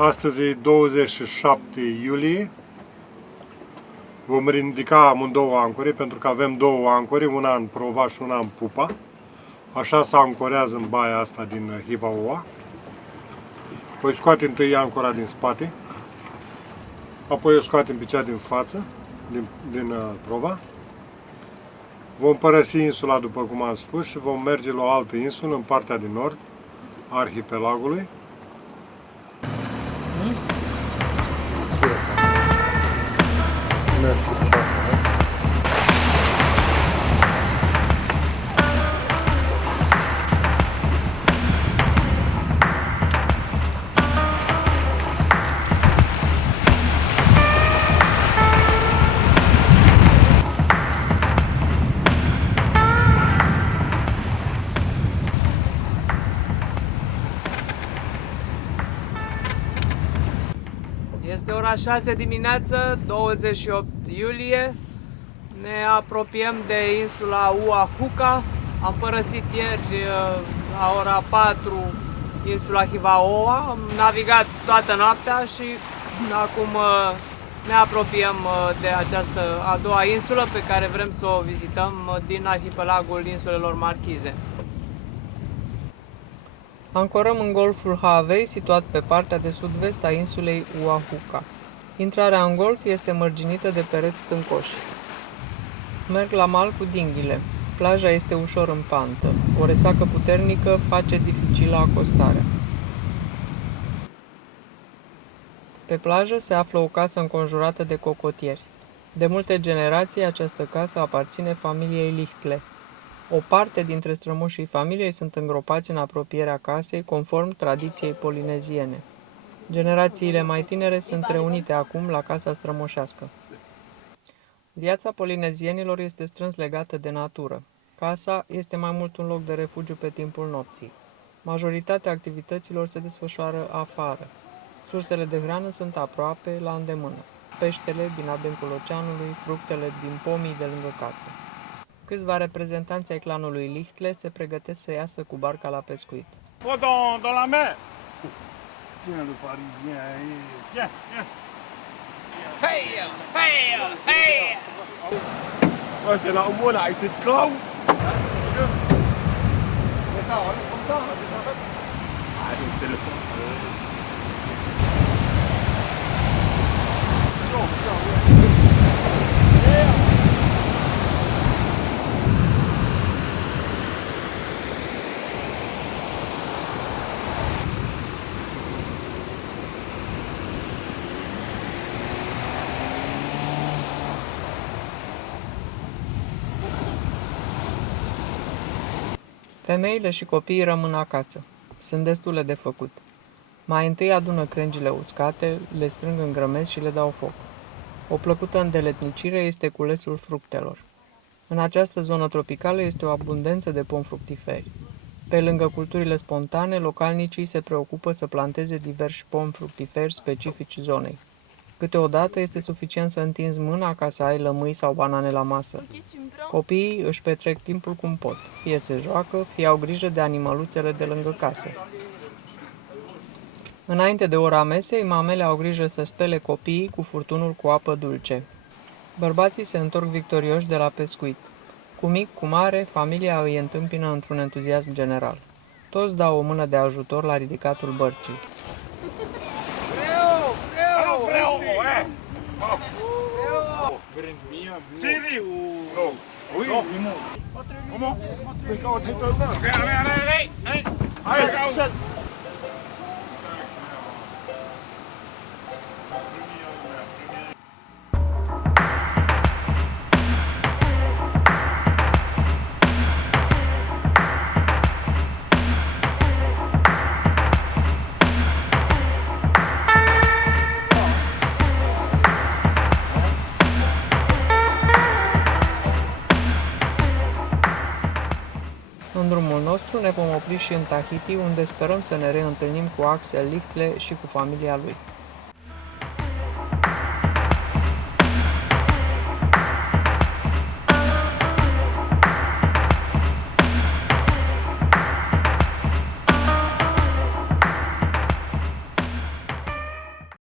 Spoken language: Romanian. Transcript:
Astăzi e 27 iulie. Vom ridica amândouă ancore, pentru că avem două ancore, una în Prova și una în Pupa. Așa se ancorează în baia asta din Hivaoa. Voi scoate întâi ancora din spate, apoi o scoatem pe cea din față, din Prova. Vom părăsi insula, după cum am spus, și vom merge la o altă insulă, în partea din nord, arhipelagului. Este ora 6 dimineață, 28 iulie. Ne apropiem de insula Oahuca. Am părăsit ieri la ora 4 insula Hivaoa. Am navigat toată noaptea și acum ne apropiem de această a doua insulă pe care vrem să o vizităm din arhipelagul insulelor Marchize. Ancorăm în golful Havei, situat pe partea de sud-vest a insulei Oahuca. Intrarea în golf este mărginită de pereți stâncoși. Merg la mal cu dinghile. Plaja este ușor în pantă. O resacă puternică face dificilă acostarea. Pe plajă se află o casă înconjurată de cocotieri. De multe generații, această casă aparține familiei Lichtle. O parte dintre strămoșii familiei sunt îngropați în apropierea casei, conform tradiției polineziene. Generațiile mai tinere sunt reunite acum la casa strămoșească. Viața polinezienilor este strâns legată de natură. Casa este mai mult un loc de refugiu pe timpul nopții. Majoritatea activităților se desfășoară afară. Sursele de hrană sunt aproape, la îndemână. Peștele din adâncul oceanului, fructele din pomii de lângă casă. Câțiva reprezentanți ai clanului Lichtle se pregătesc să iasă cu barca la pescuit. Dans la mer. Tiens le parisien. Tiens, tiens. Hey, hey, hey. Ouais, c'est là au moins là, il était de clau. Ah, le téléphone. Femeile și copiii rămân acasă. Sunt destule de făcut. Mai întâi adună crengile uscate, le strâng în grămezi și le dau foc. O plăcută îndeletnicire este culesul fructelor. În această zonă tropicală este o abundență de pomi fructiferi. Pe lângă culturile spontane, localnicii se preocupă să planteze diversi pomi fructiferi specifici zonei. Câteodată este suficient să întinzi mâna ca să ai lămâi sau banane la masă. Copiii își petrec timpul cum pot, fie se joacă, fie au grijă de animăluțele de lângă casă. Înainte de ora mesei, mamele au grijă să spele copiii cu furtunul cu apă dulce. Bărbații se întorc victorioși de la pescuit. Cu mic, cu mare, familia îi întâmpină într-un entuziasm general. Toți dau o mână de ajutor la ridicatul bărcii. CV ou non? Oui, non. Comment? Allez, În drumul nostru ne vom opri și în Tahiti, unde sperăm să ne reîntâlnim cu Axel Lichtle și cu familia lui.